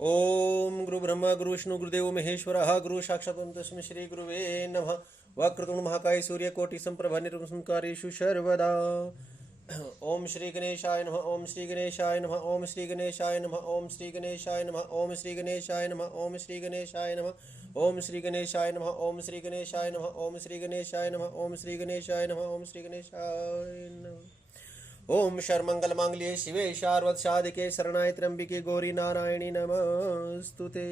ओम गुरु ब्रह्मा गुरु विष्णु गुरुदेव महेश्वरः गुरु साक्षात् तस्मै श्री गुरुवे नमः। वक्रतुंड महाकाय सूर्यकोटि संप्रभा निर्विघ्नं सर्वदा। ओम श्री गणेशाय नमः। ओम श्री गणेशाय नमः। ओम श्री गणेशाय नमः। ओम श्री गणेशाय नमः। ओम श्री गणेशाय नमः। ओम श्री गणेशाय नमः। ओम श्री गणेशाय नमः। ओम श्री गणेशाय नमः। ओम श्री गणेशाय नमः। ओम श्री गणेशाय नमः। ओम श्री गणेशाय नमः। ओम शर्मंगल मांगल्ये शिवे शार्वत साधिके शरणाय त्र्यंबिके गौरी नारायणी नमस्तुते।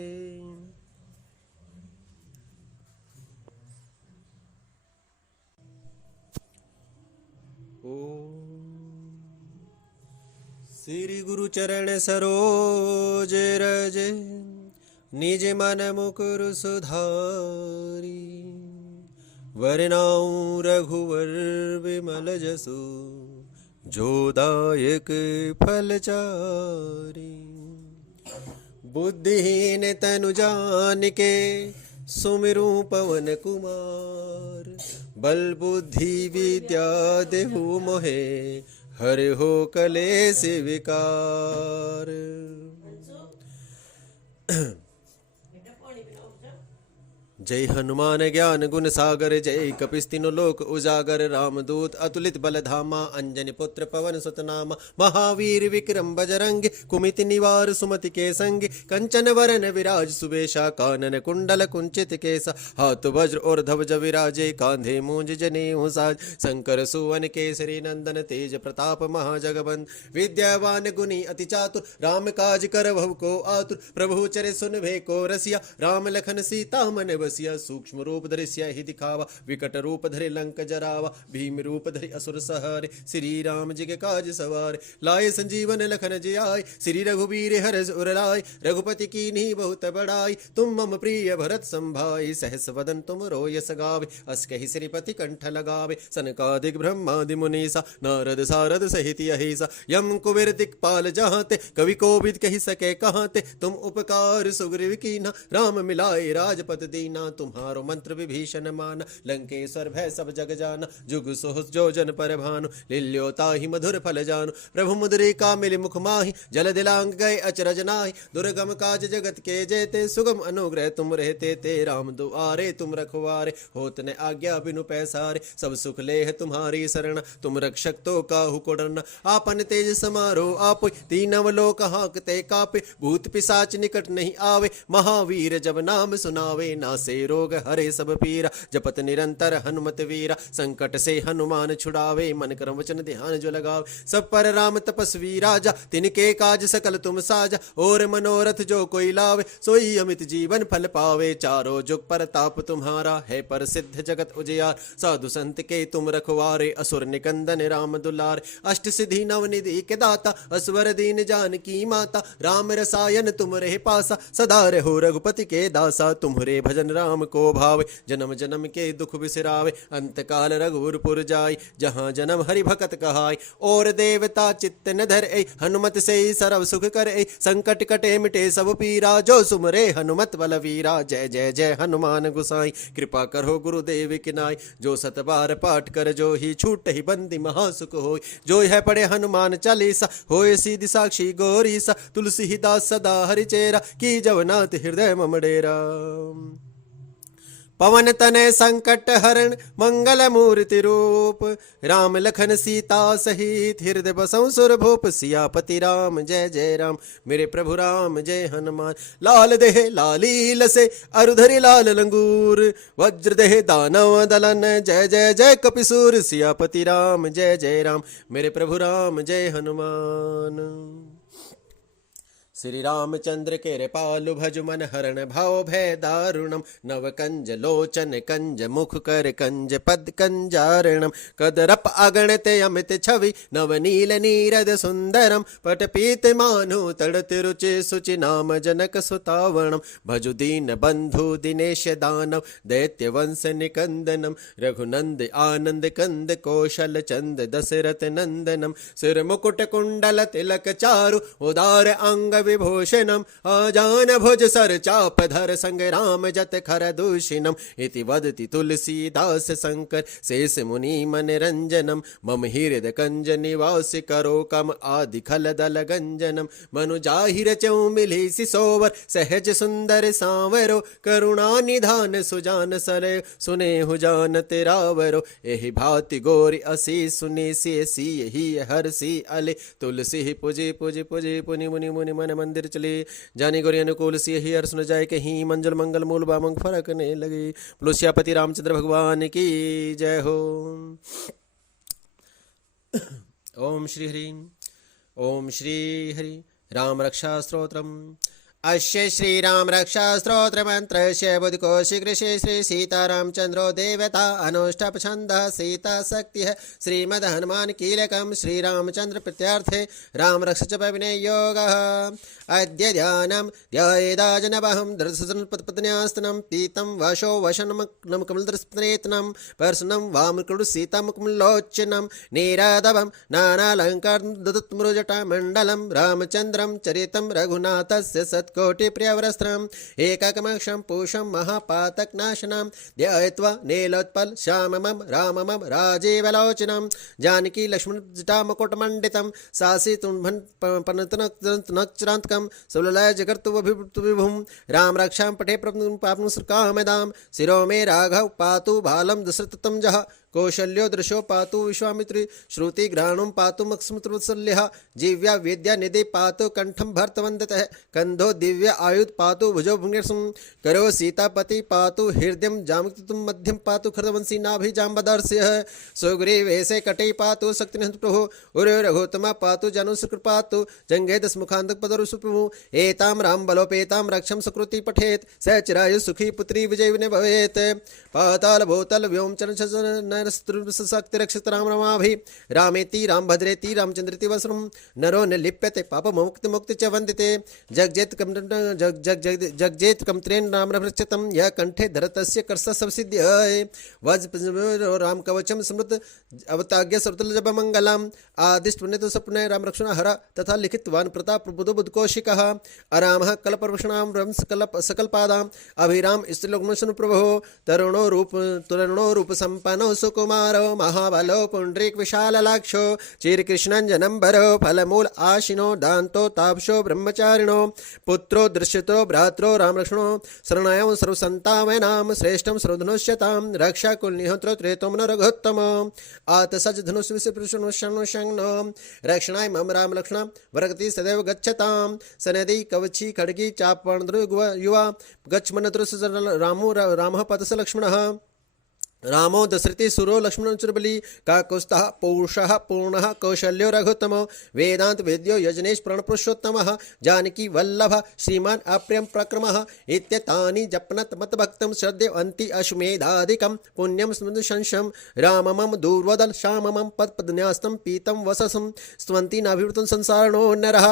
श्री गुरु चरण सरोज रज निज मन मुकुर सुधारी। वरनाऊ रघुवर विमल जसु जोदायक फलचारी। बुद्धिहीन तनु जानिके सुमिरु पवन कुमार। बल बुद्धि विद्या देहु मोहे हरि हो कलेश विकार। जय हनुमान ज्ञान गुण सागर जय कपिस तीनों लोक उजागर। रामदूत अतुलित बल धामा अंजनी पुत्र पवन सुत नामा। महावीर विक्रम बजरंग कुमिति निवार सुमति के संग। कंचन वरन विराज सुबेशा कानन कुंडल कुंचित केसा। हाथ वज्र और ध्वज विराजे कांधे मूंज जनेऊ साज। शंकर सुवन केसरी नंदन तेज प्रताप महाजगवंत। विद्यावान गुणी अति चातुर राम काज कर भव को आतुर। प्रभु चरे सुनभे को रसिया राम लखन सीता मन बसिया। सूक्ष्म रूप धरि सियाहि दिखावा विकट रूप धरि लंक जरावा। भीम रूप धरि असुर संहारे श्री राम जी के काज सवारे। लाए संजीवन लखन जियाय श्री रघुबीर हरष उर लाय। रघुपति कीन्ही बहुत बड़ाई तुम मम प्रिय भरत संभाई। सहस वदन तुम रोयस गावे अस कहि श्रीपति कंठ लगावे। सनकादिक ब्रह्मादि मुनीसा नारद सारद सहित अहिसा। यम कुबेर दिक्पाल जहांते कवि कोविद कहि सके कहांते। तुम उपकार सुग्रीव कीन्हा राम मिलाए राजपद दीना। तुम्हारो मंत्र विभीषण माना लंकेश्वर भय सब जग जाना। जुग सोहस जो जन पर भानु लील्यो ताहि मधुर फल जानु। प्रभु मुद्रिका मिली मुख माहि जल दिलांग गए अचरज नाहि। दुर्गम काज जगत के जेते सुगम अनुग्रह तुम रहते ते। राम दुआरे तुम रखवारे होत न आज्ञा बिनु पैसारे। सब सुख लेह तुम्हारी शरण तुम रक्षक तो काहू को डरना। आपन तेज समारो आप तीनव लोक हांकते कापे। भूत पिशाच निकट नहीं आवे महावीर जब नाम सुनावे। नासे रोग हरे सब पीरा जपत निरंतर हनुमत वीरा। संकट से हनुमान छुड़ावे मन क्रम वचन ध्यान जो लगावे। सब पर राम तपस्वी राजा तिनके काज सकल तुम साजा। और मनोरथ जो कोई लावे सोई अमित जीवन फल पावे। चारों जुग पर ताप तुम्हारा है प्रसिद्ध जगत उजियार। साधु संत के तुम रखवारे असुर निकंदन राम दुलार। अष्ट सिद्धि नव निधि के दाता असवर दीन जानकी माता। राम रसायन तुम रहे पासा सदा रहो रघुपति के दासा। तुम्हारे भजन राम को भावे जन्म जन्म के दुख बिसरावे। अंत काल रघुपुर जाय जहाँ जन्म हरि भक्त कहाय। और देवता चित्त न धरे हनुमत से सर्व सुख करे। संकट कटे मिटे सब पीरा जो सुमरे हनुमत बलवीरा। जय जय जय हनुमान गुसाई कृपा करो गुरुदेव की नाई। जो सत बार पाठ कर जो ही छूट ही बंदी महासुख होय। जो है पढ़े हनुमान चालीसा होय सीधि साक्षी गौरी सा। तुलसी दास सदा हरि चेरा की जवनाथ हृदय मम डेरा। पवन तनय संकट हरण मंगल मूर्ति रूप। राम लखन सीता सहित हृदय बसंग सुर भूप। सियापति राम जय जय राम मेरे प्रभु राम जय हनुमान। लाल देह लाली लसे अरुधरि लाल लंगूर। वज्र देह दानव दलन जय जय जय कपिसूर। सियापति राम जय जय राम मेरे प्रभु राम जय हनुमान। श्री रामचंद्र के कृपालु भज मन हरण भाव भय दारुणम। नव कंज लोचन कंज मुख कर कंज पद कंजारणम। कदरप अगणित अमित छवि नव नील नीरद सुंदरम। पट पीत मानु तड़त रुचि सुचि नाम जनक सुतावणम। भजु दीन बंधु दिनेश दानव दैत्य वंश निकंदनम। रघुनंद आनंद कंद कौशल चंद दशरथ नंदनम। सिर मुकुट कुंडल तिलक चारु उदार अंग विभूषणम् आजान भुज सर चापधर संग्राम जत खर दूषिणम् इति वदति तुलसीदास शंकर शेष मुनि मन रंजनम् मम हृदय कंज निवास करो कम आदि खल दल गंजनम् मनु जाहिर चौ मिली सिसोवर सहज सुंदर सांवरो करुणा निधान सुजान सर सुने हुजान तेरावरो एहि भांति गोरी असी सुने सी यही हर सी अले तुलसी ही पूजे पूजे पूजे पुनि मुनि मुनि मन मंदिर चले जाने गोरी अनुकूल सी ही हर सुन जाए कहीं मंजल मंगल मूल बामंग फरकने लगे। पुलुष्यापति रामचंद्र भगवान की जय हो। ओम श्री हरि ओम श्री हरि राम रक्षा स्तोत्रम् अस्य श्री राम रक्षा स्तोत्र मंत्रस्य बुद्धकोशि कृषि श्री सीतारामचंद्रो देवता अनुष्टप छंदः सीता शक्तिः श्रीमद् हनुमान कीलकं श्री रामचंद्र प्रत्यार्थे राम रक्ष च विनय योगः अद्य ध्यानं ध्यायेदाजनवहं दर्शनपत्पत्न्यास्तनं पीतं वशो वशनं कमलदर्शनेतनं पर्शनं वामकृडु सीतामुखमलोचनं नीराधवं नानालङ्कारं ददत्मृजटामण्डलं रामचन्द्रं चरितं रघुनाथस्य सत्कोटि प्रियवरस्त्रम् एककमक्षं पूषं महापातकनाशनं ध्यायत्वा नीलोत्पल श्याममं राममं राजीवलोचनं जानकी लक्ष्मण जटामुकुटमण्डितं सासितुम्भन् पनतनक्चरान्तकं सुललय जगर्तुविभुं राम रक्षां पठे पाप्नुसुकामदां शिरो मे राघव पातु बालं दशरथतं जः कौशल्यो दृशो पातु विश्वामित्री श्रुति ग्रहणं पातु मक्स्मृतवत्सल्यः जीव्या विद्या निधि पातु कंठं भर्तवन्दतः कंधो दिव्य आयुध पातु भुजो भुंगेशं करो सीतापति पातु हृदयं जामक्तुं मध्यम पातु खरवंशी नाभि जाम्बदर्श्यः सुग्रीवेशे कटे पातु शक्तिनिहत प्रभु उरो रघुत्तमा पातु जनुसकृ पातु जंघे दशमुखान्तक पदरुसुप्रभु एतां राम बलोपेतां रक्षं सुकृति पठेत स चिरायु सुखी पुत्री विजय विनय भवेत् पाताल भूतल व्योम चरण शक्ति रक्षित राम रमाभि रामेति राम भद्रेति रामचंद्रेति वसुरं नरो न लिप्यते पाप मुक्ति मुक्ति च वंदिते जगजेत कमत्रेण राम रक्षितं यः कंठे धरतस्य कर्ष सबसिद्ध्यै वज राम कवचम स्मृत अवताग्य सर्वतल जप मंगलम आदिष्ट पुण्य तो सपने राम रक्षण हर तथा लिखितवान प्रताप बुध बुध कौशिकः अरामः कल्पवृषणाम रम सकल पादाम अभिराम स्त्रीलोकमोशन प्रभो तरुणो रूप संपन्नो सुकुमारो महाबलो पुंडरीक विशाललाक्षो चिरकृष्णंजनंबरो फलमूल आशिनो दान्तो तापसो ब्रह्मचारिणो पुत्रो दृश्यतो भ्रात्रो रामलक्ष्मणो शरणायं सर्वसंतामनां श्रेष्ठं सर्वधनुष्यतां रक्षा कुलनिहत्रो त्रेतोम न रघुत्तम आतसज धनुष विषप्रशनो रक्षणाय मम राम लक्ष्मण वरगति सदैव गच्छतां सनदी कवची खड्गी चापण युवा गच्छमनतृस रामो रामः पतस लक्ष्मणः रामो दशरथी सुरो लक्ष्मण चुरबली काकुस्तः पौषः पूर्णः कौशल्यो रघुत्तमो वेदांत वेद्यो यजनेश प्रणपुरुषोत्तमः जानकी वल्लभ श्रीमान अप्रियम प्रक्रमः इत्येतानि जपनत मतभक्तं श्रद्धेवन्ति अश्वमेधाधिकं पुण्यं स्मृतिशंशं राममं दूर्वदल श्याममं पदपदन्यास्तं पीतं वससं स्तवन्ति नाभिवृतं संसारणो नरः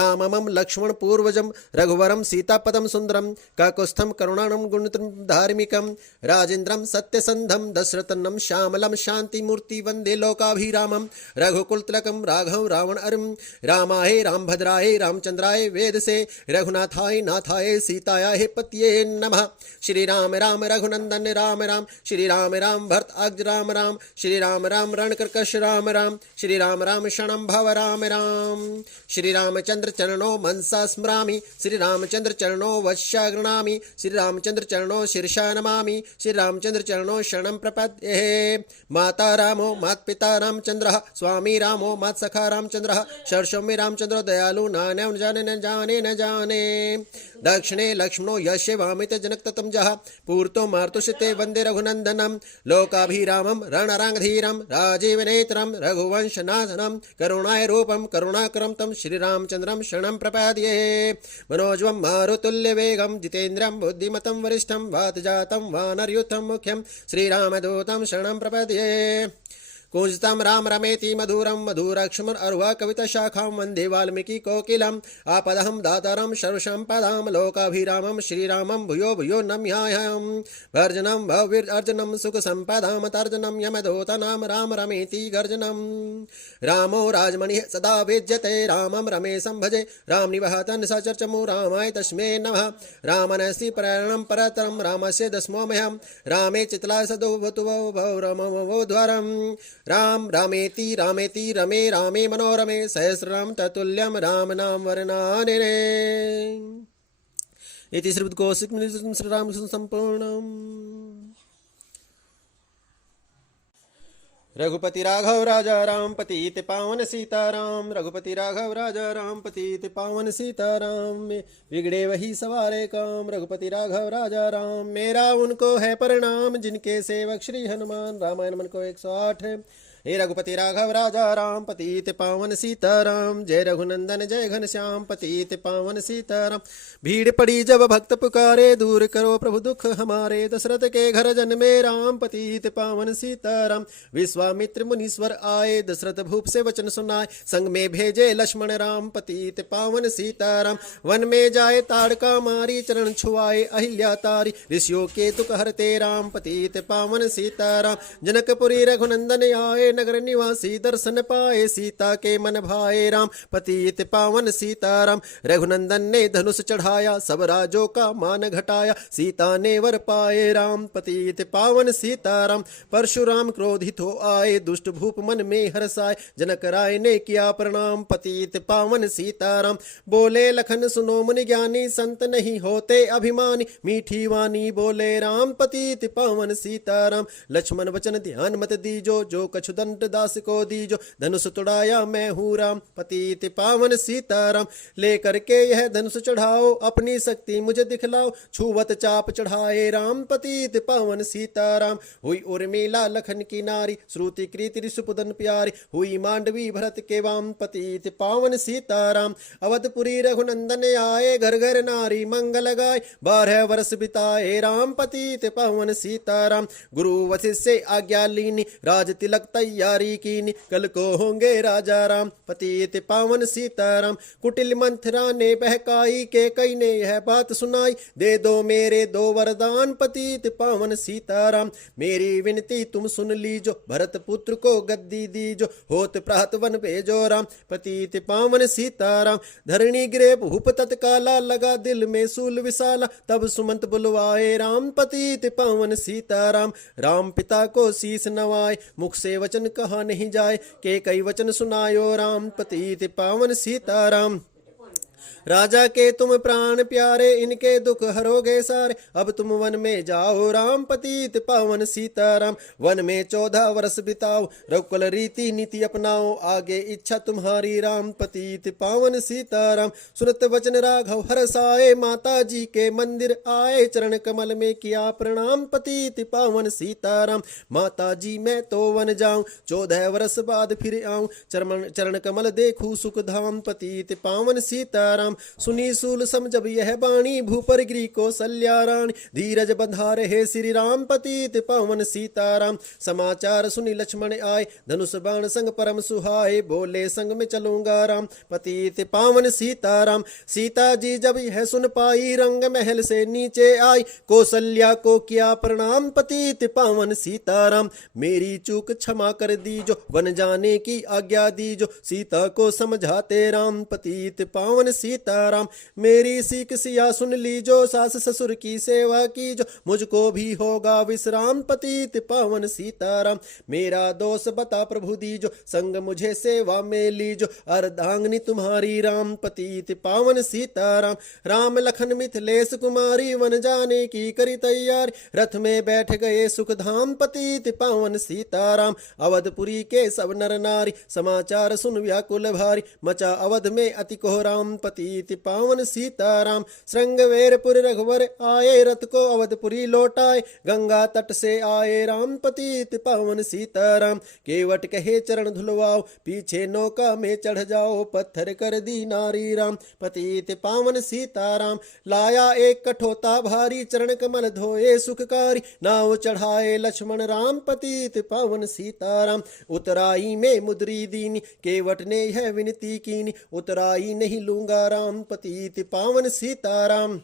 राममं लक्ष्मण पूर्वजं रघुवरं सीतापदं सुन्दरं काकुस्थं करुणानं गुणितं धार्मिकं राजेन्द्रं सत्यसन्धं दशरथनं श्यामलं शांतिमूर्ति वंदे लोकाभिरामं रघुकुलतिलकं राघवं रावण अरिं रामाय रामभद्राय रामचंद्राय वेदसे रघुनाथाय नाथाय सीतायाः पतये नमः। श्री राम राम रघुनंदन राम राम श्री राम राम भरत अग्ज राम राम श्री राम राम रणकर्कश राम राम श्री राम राम शरणं भव राम राम श्री रामचंद्र चरणो मनसा स्मरामि श्री रामचंद्र चरणो वश्या गृणामि श्री रामचंद्र चरणो शीर्षा नमामि श्री रामचंद्र चरणो शरणं प्रपद्ये माता रामो मात्पिता रामचंद्रः स्वामी रामो मात्सखा रामचंद्रः षर्षोमि रामचंद्रो दयालु नान्यं जाने न जाने न जाने दक्षिणे लक्ष्मणो यस्य वामिते जनकततं जः पूर्तो मार्तुषिते वन्दे रघुनन्दनं लोकाभिरामं रणराङ्गधीरं राजीवनेत्रं रघुवंशनाथनं करुणाय रूपं करुणाकरं तं श्रीरामचन्द्रं शरणं प्रपद्ये मनोजवं मारुतुल्यवेगं जितेन्द्रं बुद्धिमतं वरिष्ठं वातजातं वानरयूथं मुख्यं श्रीरामदूतं शरणं प्रपद्ये कूजतं राम रमेति मधुरं मधुरक्षमर अरुवा कविता शाखां वन्दे वाल्मीकि कोकिलम् आपदहं दातरं सर्वसम्पदां लोकाभिरामं श्रीरामं भूयो भूयो नम्याहम् गर्जनं भव्यर्जनं सुखसम्पदां तर्जनं यमदूतनां राम रमेति गर्जनं रामो राजमणिः सदा विद्यते रामं रमेशं भजे राम निवहतन् सचर्चमु रामाय तस्मै नमः रामनसि प्रणं परतरं रामस्य दस्मोऽहं रामे चितला सदोभतु रमोध्वरम् राम रामेति रामेति रमे रामे मनोरमे सहस्रनाम ततुल्यं राम नाम वर्णानिने इति श्रीमद्कौशिक श्री रामकृष्ण संपूर्णम्। रघुपति राघव राजा राम पतित पावन सीताराम रघुपति राघव राजा राम पतित पावन सीताराम बिगड़े वही सवारे काम रघुपति राघव राजा राम मेरा उनको है प्रणाम जिनके सेवक श्री हनुमान रामायण मन को 108 है। हे रघुपति राघव राजा राम पतित पावन सीताराम जय रघुनंदन जय घनश्याम पतित पावन सीताराम भीड़ पड़ी जब भक्त पुकारे दूर करो प्रभु दुख हमारे दशरथ के घर जन्मे राम पतित पावन सीताराम विश्वामित्र मुनीश्वर आए दशरथ भूप से वचन सुनाए संग में भेजे लक्ष्मण राम पतित पावन सीताराम वन में जाए ताड़का मारी चरण छुआए अहिल्या तारी ऋषियों के दुख हरते राम पतित पावन सीताराम जनकपुरी रघुनंदन आए नगर निवासी दर्शन पाए सीता के मन भाए राम पतित पावन सीताराम रघुनंदन ने धनुष चढ़ाया सब राजों का मान घटाया सीता ने वर पाए राम पतित पावन सीताराम परशुराम क्रोधित हो आए दुष्ट भूप मन में हर्षाए जनक राय ने किया प्रणाम पतित पावन सीताराम बोले लखन सुनो मुनि ज्ञानी संत नहीं होते अभिमानी मीठी वाणी बोले राम पतित पावन सीताराम लक्ष्मण वचन ध्यान मत दीजो जो कछु दंड दास को दीजो धनुष तुड़ाया मैं हूँ राम पतित पावन सीताराम लेकर के यह धनुष चढ़ाओ अपनी शक्ति मुझे दिखलाओ छुवत चाप चढ़ाए राम पतित पावन सीताराम हुई उर्मिला लखन की नारी श्रुति कृति सुपुदन प्यारी हुई मांडवी भरत के वाम पतित पावन सीताराम अवधपुरी रघुनंदन आए घर घर नारी मंगल गाय 12 वर्ष बिताए राम पतित पावन सीताराम गुरु वशिष्ठ से आज्ञा लीनी राज तिलक तैयारी कीनी कल को होंगे राजा राम पतित पावन सीताराम कुटिल मंथरा ने बहकाई के कई ने यह बात सुनाई दे दो मेरे 2 वरदान पतित पावन सीताराम मेरी विनती तुम सुन लीजो भरत पुत्र को गद्दी दीजो होत प्रात वन भेजो राम पतित पावन सीताराम धरणी गिरे भूप तत्काला लगा दिल में सूल विशाला तब सुमंत बुलवाए राम पतित पावन सीताराम राम पिता को शीस नवाए मुख से वचन कहा नहीं जाए के कई वचन सुनायो राम पतित पावन सीताराम राजा के तुम प्राण प्यारे इनके दुख हरोगे सारे अब तुम वन में जाओ राम पतित पावन सीताराम वन में 14 वर्ष बिताओ रघुकुल रीति नीति अपनाओ आगे इच्छा तुम्हारी राम पतित पावन सीताराम सुनत वचन राघव हर्षाए माता जी के मंदिर आए चरण कमल में किया प्रणाम पतित पावन सीताराम माता जी मैं तो वन जाऊं 14 वर्ष बाद फिर आऊं चरण कमल देखूं सुख धाम पतित पावन सीताराम सुनी सूल सम जब यह बाणी भूपर गिरी कौशल्या रानी धीरज बंधा रहे श्री राम पतित पावन सीताराम समाचार सुनी लक्ष्मण आए धनुष बाण संग परम सुहाए बोले संग में चलूंगा राम पतित पावन सीताराम सीता जी जब यह सुन पाई रंग महल से नीचे आई कौशल्या को किया प्रणाम पतित पावन सीताराम मेरी चूक क्षमा कर दीजो वन जाने की आज्ञा दीजो सीता को समझाते राम पतित पावन सीताराम मेरी सीख सिया सुन लीजो सास ससुर की सेवा कीजो मुझको भी होगा विश्राम पतित पावन सीताराम मेरा दोष बता प्रभु दीजो संग मुझे सेवा में लीजो अर्धांगनी तुम्हारी राम पतित पावन सीताराम राम लखन मिथिलेश कुमारी वन जाने की करी तैयारी रथ में बैठ गए सुखधाम पतित पावन सीताराम अवधपुरी के सब नर नारी समाचार सुन व्याकुल भारी मचा अवध में अति कोहराम पतित पावन सीताराम। श्रृंगवेरपुर रघुवर आए, रथ को अवधपुरी लौटाए, गंगा तट से आए राम पतित पावन सीताराम। केवट कहे चरण धुलवाओ, पीछे नौका में चढ़ जाओ, पत्थर कर दी नारी राम पतित पावन सीताराम। लाया एक कठोता भारी, चरण कमल धोए सुखकारी, नाव चढ़ाए लक्ष्मण राम पतित पावन सीताराम। उतराई में मुद्री दीनी, केवट ने यह विनती कीनी, उतराई नहीं लूंगा राम पतित पावन सीताराम।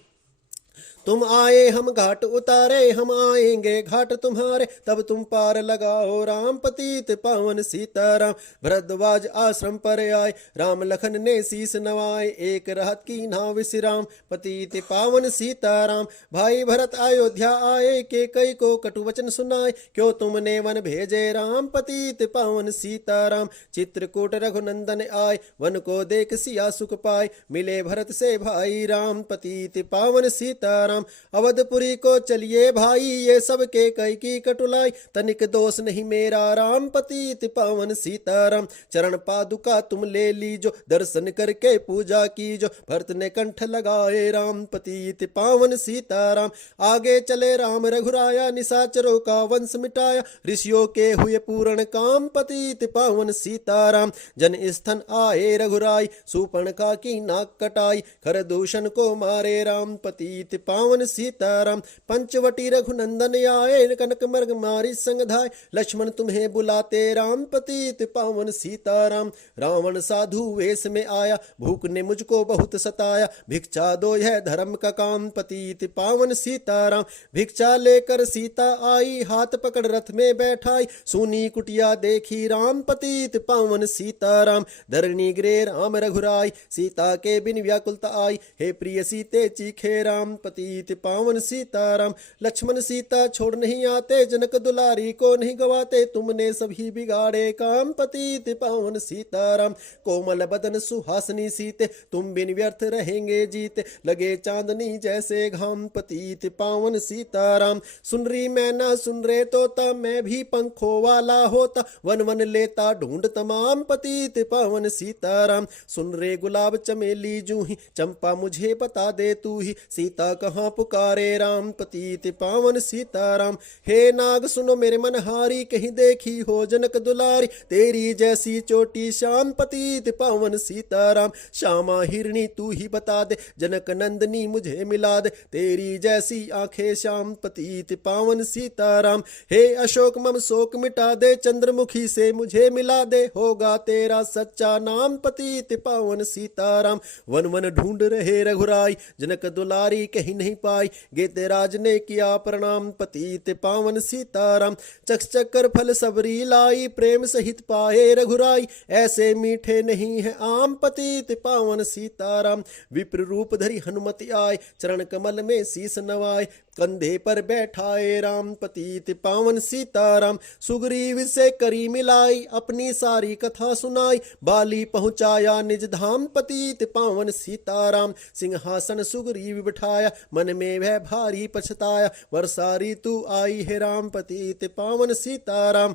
तुम आए हम घाट उतारे, हम आएंगे घाट तुम्हारे, तब तुम पार लगाओ राम पतित पावन सीताराम। भरद्वाज आश्रम पर आए, राम लखन ने शीस नवाए, एक रहत की नाव विश्राम पतित पावन सीताराम। भाई भरत अयोध्या आए, के कई को कटु वचन सुनाए, क्यों तुमने वन भेजे राम पतित पावन सीताराम। चित्रकूट रघुनंदन आए, वन को देख सिया सुख पाए, मिले भरत से भाई राम पतित पावन सीताराम। अवधपुरी को चलिए भाई, ये सब के कई की कटुलाई, तनिक दोष नहीं मेरा राम पतित पावन सीताराम। चरण पादुका तुम ले लीजो, दर्शन करके पूजा कीजो, भरत ने कंठ लगाए राम पतित पावन सीताराम। आगे चले राम रघुराया, निशाचरों का वंश मिटाया, ऋषियों के हुए पूर्ण काम पतित पावन सीताराम। जन स्थन आए रघुराई, सुपर्णखा की नाक कटाई, खरदूषण को मारे राम पतित पावन सीताराम। पंचवटी रघुनंदन आए, कनक मर्ग मारी संग धाय, लक्ष्मण तुम्हें बुलाते राम पतित पावन सीताराम। रावण साधु वेश में आया, भूख ने मुझको बहुत सताया, भिक्षा दो यह धर्म का काम पतित पावन सीताराम। भिक्षा लेकर सीता आई, हाथ पकड़ रथ में बैठाई, सुनी कुटिया देखी राम पतित पावन सीताराम। धरणी गिरे राम रघुराई, सीता के बिन व्याकुलता आई, हे प्रिय सीते चीखे राम पतित पावन सीताराम। लक्ष्मण सीता छोड़ नहीं आते, जनक दुलारी को नहीं गवाते, तुमने सभी बिगाड़े काम पतित पावन सीताराम। कोमल बदन सुहासनी सीते, तुम बिन व्यर्थ रहेंगे जीते, लगे चांदनी जैसे घाम पतित पावन सीताराम। सुन रही मैना सुन रे तोता, मैं भी पंखों वाला होता, वन वन लेता ढूंढ तमाम पतित पावन सीताराम। सुन रे गुलाब चमेली जूही, चंपा मुझे बता दे तू ही, सीता कहाँ पुकारे राम पतित पावन सीताराम। हे नाग सुनो मेरे मनहारी, कहीं देखी हो जनक दुलारी, तेरी जैसी चोटी श्याम पतित पावन सीताराम। श्यामा हिरणी तू ही बता दे, जनक नंदनी मुझे मिला दे, तेरी जैसी आंखें श्याम पतित पावन सीताराम। हे अशोक मम शोक मिटा दे, चंद्रमुखी से मुझे मिला दे, होगा तेरा सच्चा नाम पतित पावन सीताराम। वन वन ढूंढ रहे रघुराई, जनक दुलारी कहीं नहीं पाई, गेतराज ने किया प्रणाम पतित पावन सीताराम। चक्कर फल सबरी लाई, प्रेम सहित पाए रघुराई, ऐसे मीठे नहीं है आम पतित पावन सीताराम। विप्र रूप धरी हनुमति आए, चरण कमल में शीस नवाए, कंधे पर बैठाए राम पतित पावन सीताराम। सुग्रीव से करी मिलाई, अपनी सारी कथा सुनाई, बाली पहुंचाया निज धाम पतित पावन सीताराम। सिंहासन सुग्रीव बिठाया, मन में वह भारी पछताया, वर्षा ऋतु आई है राम पतित पावन सीताराम।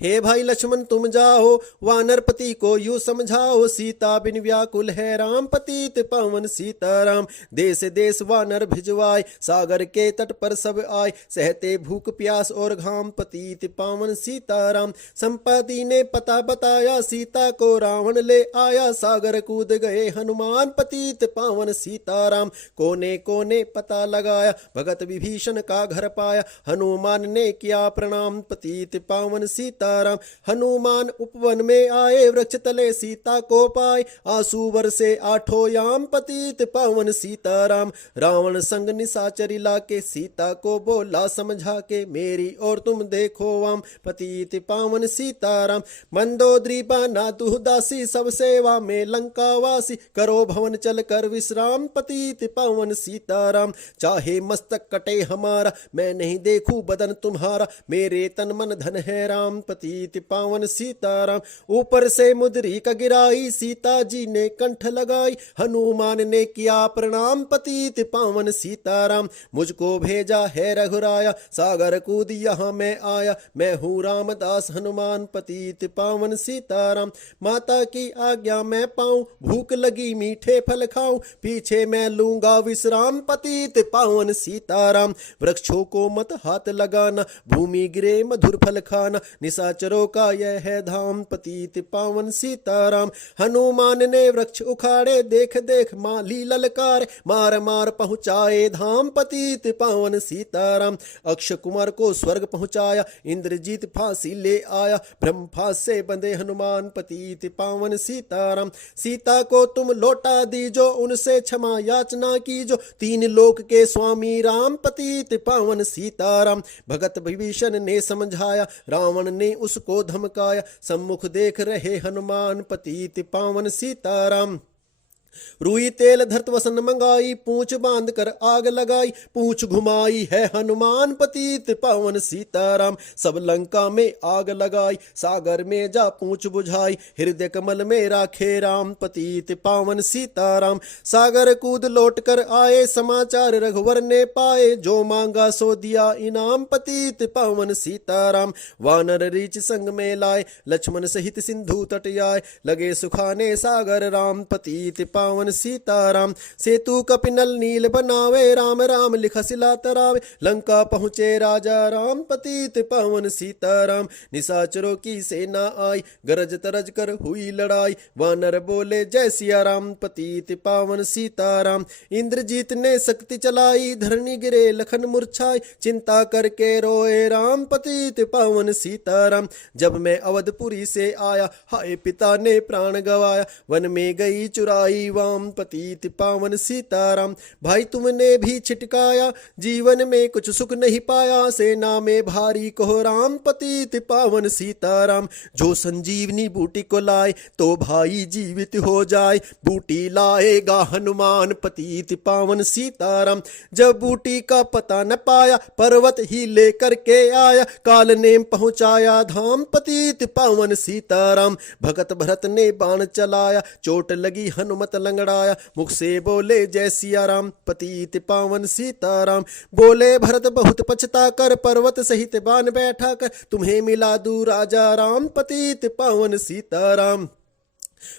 हे भाई लक्ष्मण तुम जाओ, वानरपति को यूं समझाओ, सीता बिन व्याकुल है राम पतित पावन सीताराम। देश देश वानर भिजवाए, सागर के तट पर सब आए, सहते भूख प्यास और घाम पतित पावन सीताराम। संपाति ने पता बताया, सीता को रावण ले आया, सागर कूद गए हनुमान पतित पावन सीताराम। कोने कोने पता लगाया, भगत विभीषण का घर पाया, हनुमान ने किया प्रणाम पतित पावन सीताराम। हनुमान उपवन में आए, वृक्ष तले सीता को पाए, आंसू बरसे आठों याम पतित पावन सीताराम। रावण संग निशाचरी लाके, सीता को बोला समझा के, मेरी और तुम देखो वाम पतित पावन सीताराम। मंदोदरी बाना दुहदासी, सब सेवा में लंकावासी, करो भवन चल कर विश्राम पतित पावन सीताराम। चाहे मस्तक कटे हमारा, मैं नहीं देखूं बदन तुम्हारा, मेरे तन मन धन है राम राम पतित पावन सीताराम। ऊपर से मुद्रिका गिराई सीता जी ने कंठ लगाई, हनुमान ने किया प्रणाम पतित पावन सीताराम। मुझको भेजा है रघुराया सागर कूद यहाँ मैं आया, मैं हूँ रामदास हनुमान पतित पावन सीताराम। माता की आज्ञा मैं पाऊं, भूख लगी मीठे फल खाऊं, पीछे मैं लूंगा विश्राम पतित पावन सीताराम। वृक्षों को मत हाथ लगाना, भूमि गिरे मधुर फल खाना, निशाचरों का यह है धाम पतित पावन सीताराम। हनुमान ने वृक्ष उखाड़े देख देख माली ललकार, मार मार पहुंचाए धाम पतित पावन सीताराम। अक्षय कुमार को स्वर्ग पहुंचाया, इंद्रजीत फांसी ले आया, ब्रह्मफास से बंधे हनुमान पतित पावन सीताराम। सीता को तुम लौटा दीजो, उनसे क्षमा याचना कीजो, तीन लोक के स्वामी राम पतित पावन सीताराम। भगत विभीषण ने समझाया, रावण ने उसको धमकाया, सम्मुख देख रहे हनुमान पतित पावन सीताराम। रुई तेल धरत वसन मंगाई, पूंछ बांध कर आग लगाई, पूंछ घुमाई है हनुमान पतित पावन सीताराम। सब लंका में आग लगाई, सागर में जा पूंछ बुझाई, हृदय कमल में राखे राम पतित पावन सीताराम। सागर कूद लौट कर आए, समाचार रघुवर ने पाए, जो मांगा सो दिया इनाम पतित पावन सीताराम। वानर रीछ संग में लाए, लक्ष्मण सहित सिंधु तट आए, लगे सुखाने सागर राम पतित पावन सीताराम। सेतु कपिनल नील बनावे, राम राम लिख शिला तरावे, लंका पहुँचे राजा राम पतित पावन सीताराम। निशाचरों की सेना आई, गरज तरज कर हुई लड़ाई, वानर बोले जय सिया राम पतित पावन सीताराम। इंद्रजीत ने शक्ति चलाई, धरणी गिरे लखन मूर्छाई, चिंता करके रोए राम पतित पावन सीताराम। जब मैं अवधपुरी से आया, हाय पिता ने प्राण गवाया, वन में गई चुराई वाम पतित पावन सीताराम। भाई तुमने भी छिटकाया, जीवन में कुछ सुख नहीं पाया, सेना में भारी कहो राम पतित पावन सीताराम। जो संजीवनी बूटी को लाए, तो भाई जीवित हो जाए, बूटी लाएगा हनुमान पतित पावन सीताराम। जब बूटी का पता न पाया, पर्वत ही लेकर के आया, काल ने पहुंचाया धाम पतित पावन सीताराम। भगत भरत ने बाण चलाया, चोट लगी हनुमत लंगड़ाया, मुख से बोले जय सिया राम पतित पावन सीताराम। बोले भरत बहुत पछता कर, पर्वत सहित बाण बैठा कर, तुम्हें मिला दूं राजा राम पतित पावन सीताराम।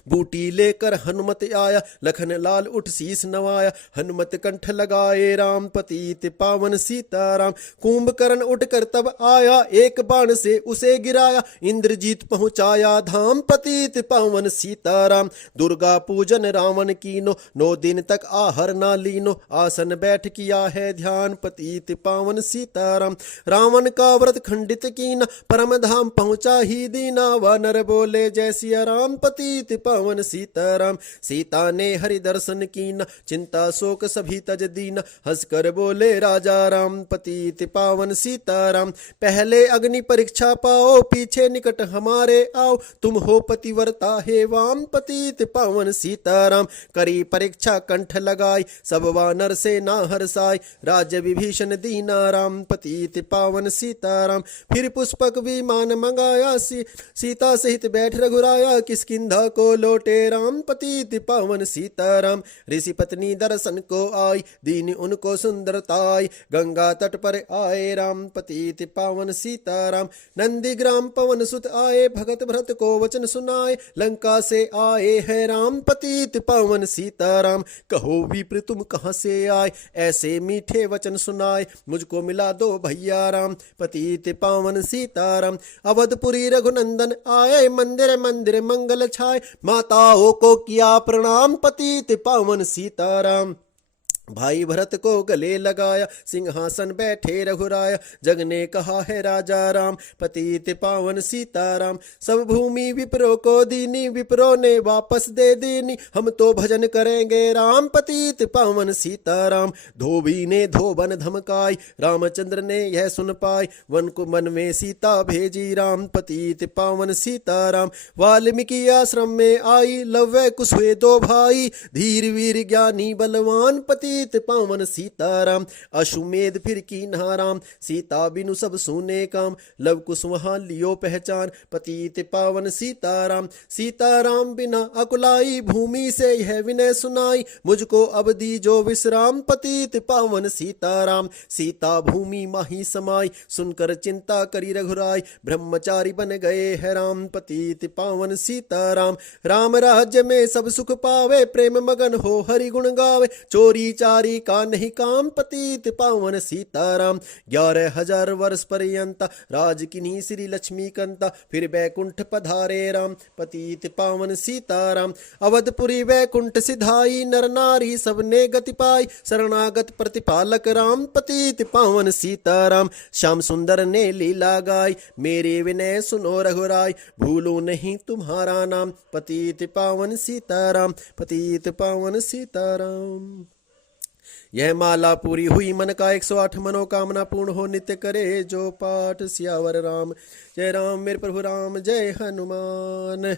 बूटी लेकर हनुमत आया, लखन लाल उठ शीस नवाया, हनुमत कंठ लगाए राम पतित पावन सीताराम। कुंभकर्ण उठकर तब आया, एक बाण से उसे गिराया, इंद्रजीत पहुंचाया धाम पतित पावन सीताराम। दुर्गा पूजन रावण कीनो, 9 दिन तक आहर ना लीनो, आसन बैठ किया है ध्यान पतित पावन सीताराम। रावण का व्रत खंडित कीना, परम धाम पहुंचा ही दीना, वानर बोले जय सिया राम पतित पावन सीताराम। सीता ने हरि दर्शन कीना, चिंता शोक सभी तज दीना, हंसकर बोले राजा राम पतित पावन सीताराम। पहले अग्नि परीक्षा पाओ, पीछे निकट हमारे आओ, तुम हो पतिव्रता हे वाम पतित पावन सीताराम। करी परीक्षा कंठ लगाई, सब वानर से ना हरसाई, राज्य विभीषण दीना राम पतित पावन सीताराम। फिर पुष्पक विमान मंगाया, सीता सहित बैठ रघुराया, किष्किंधा को लौटे राम पतित पावन सीताराम। ऋषि पत्नी दर्शन को आई, दीन उनको सुंदरताई, गंगा तट पर आए राम पतित पावन सीताराम। नंदी ग्राम पवन सुत आए, भगत भरत को वचन सुनाए, लंका से आए हैं राम पतित पावन सीताराम। कहो विप्र तुम कहां से आए, ऐसे मीठे वचन सुनाए, मुझको मिला दो भैया राम पतित पावन सीताराम। अवधपुरी रघुनंदन आए, मंदिर मंदिर मंगल छाए, माताओं को किया प्रणाम पतित पावन सीताराम। भाई भरत को गले लगाया, सिंहासन बैठे रघुराया, जग ने कहा है राजा राम पतित पावन सीताराम। सब भूमि विप्रो को दीनी, विप्रो ने वापस दे दीनी, हम तो भजन करेंगे राम पतित पावन सीताराम। धोबी ने धोबन धमकाई, रामचंद्र ने यह सुन पाई, वन को मन में सीता भेजी राम पतित पावन सीताराम। वाल्मीकि आश्रम में आई, लव्य कुश हुए 2 भाई, धीर वीर ज्ञानी बलवान पति पतित पावन सीताराम। अश्वमेध फिर की नहाराम, सीता बिनु सब सुने काम। लव कुश वहाँ लियो पहचान, पतित पावन सीताराम। सीताराम बिना अकुलाई, भूमि से यह विनय सुनाई। मुझको अब दीजो विश्राम, पतित पावन सीताराम। सीता भूमि माही समाई, सुनकर चिंता करी रघुराई। ब्रह्मचारी बन गए है राम, पतित पावन सीताराम। राम राज्य में सब सुख पावे, प्रेम मगन हो हरि गुण गावे। चोरी चारी का नहीं काम, पतित पावन सीताराम। 11,000 वर्ष पर्यंत राज किन्हीं श्री लक्ष्मी कंता। फिर बैकुंठ पधारे राम, पतित पावन सीताराम। अवधपुरी वैकुंठ सिधाई, नर नारी सबने गति पाई। शरणागत प्रतिपालक राम, पतित पावन सीताराम। श्याम सुंदर ने लीला गाई, मेरे विनय सुनो रघुराई। भूलो नहीं तुम्हारा नाम, पतित पावन सीताराम, पतित पावन सीताराम। यह माला पूरी हुई मन का 108 मनोकामना पूर्ण हो, नित्य करे जो पाठ। सियावर राम जय राम, मेरे प्रभु राम जय हनुमान।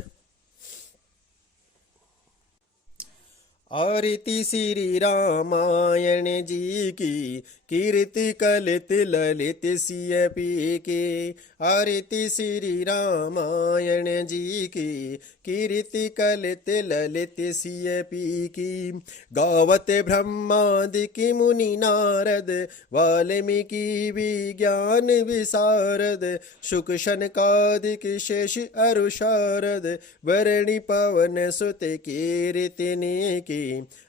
आरती श्री रामायण जी की, कीर्ति कलित ललित सिय पी के। आरती श्री रामायण जी की, कीर्ति कलित ललित सिय पी की। गावत ब्रह्मादि मुनि नारद, वाल्मीकि विज्ञान विशारद। शुक शनकादिक शेष अरु शारद, वरणि पवन सुत कीर्तिनि की।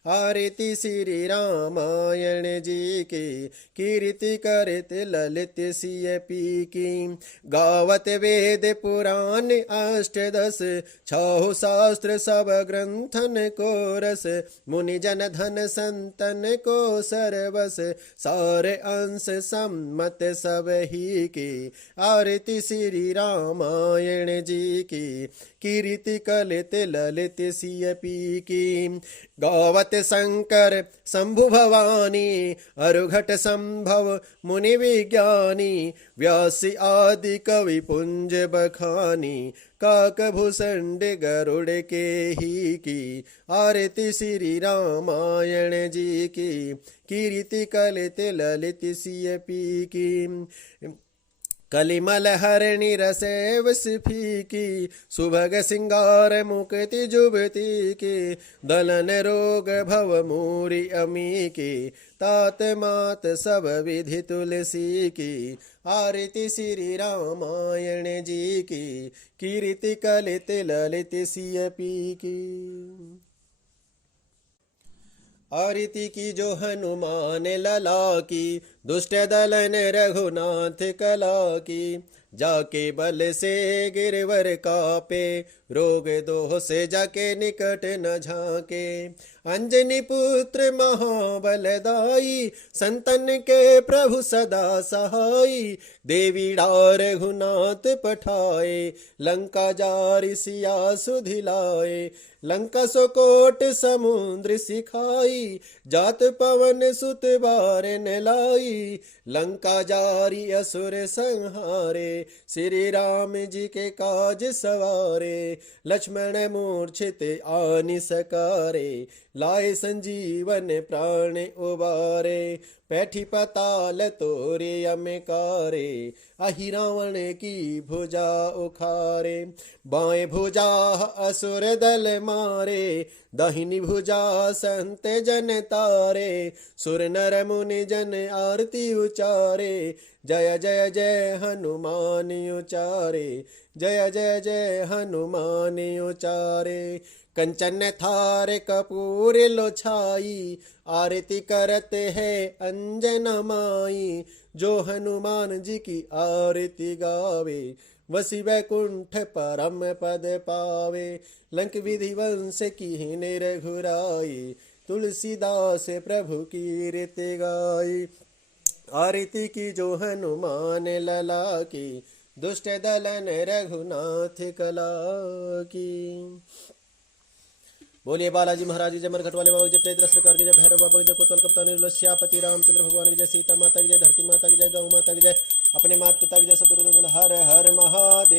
आरती श्री रामायण जी की, कीर्ति करत ललित सिय पी की। गावत वेद पुराण अष्टदश, 6 शास्त्र सब ग्रंथन को रस। मुनि जन धन संतन को सरवस, सारे अंश सम्मत सब ही की। आरती श्री रामायण जी की, कीर्ति कलित ललित सिय पी की। गावत शंकर शंभु भवानी, अरुघट संभव मुनि विज्ञानी। व्यास आदि कवि पुंज बखानी, काकभूषण गरुड़ के ही की। आरती श्री रामायण जी की, कीर्ति कलित ललित सिय पी की। कलिमल हरणी रसेवस फीकी, सुभग सिंगार मुक्ति जुबती की। दलन रोग भव मूरी अमी की, तात मात सब विधि तुलसी की। आरती श्री रामायण जी की, कीर्ति कलित ललित सिय पी की। आरती की जो हनुमान लला की, दुष्ट दलन रघुनाथ कला की। जाके बल से गिरवर कापे, रोग दोह से जाके निकट न झाके। अंजनी पुत्र महाबलदाई, संतन के प्रभु सदा सहाई। देवी डार रघुनाथ पठाए, लंका जारि सिया सुधिलाए। लंका सोकोट समुद्र सिखाई, जात पवन सुत बारन लाई। लंका जारी असुर संहारे, श्री राम जी के काज सवारे। लक्ष्मण मूर्छित आनि सकारे, लाए संजीवन प्राण उबारे। पैठी पताल तोरे अमकारे, अहि रावण की भुजा उखारे। बाएं भुजा असुर दल मारे, दाहिनी भुजा संत जन तारे। सुर नर मुनि जन आरती उचारे, जय जय जय हनुमान उचारे। जय जय जय हनुमान उचारे। कंचन थार कपूर लो छाई, आरती करत है अंजना माई। जो हनुमान जी की आरती गावे, वसी वैकुंठ परम पद पावे। लंक विधि वंश की रघुराई, तुलसीदास प्रभु कीर्ति गाई। आरती की जो हनुमान लला की, दुष्ट दलन रघुनाथ कला की। बोलिए बालाजी महाराज की जय, मरघट वाले बाबा की जय, प्रेत सरकार की जय, भैरव बाबा की जय, कोतवाल कप्तान श्यापति रामचंद्र भगवान की जय, सीता माता की जय, धरती माता की जय, गौ माता की जय, अपने माता पिता की जय, सतगुरु हर हर महादेव।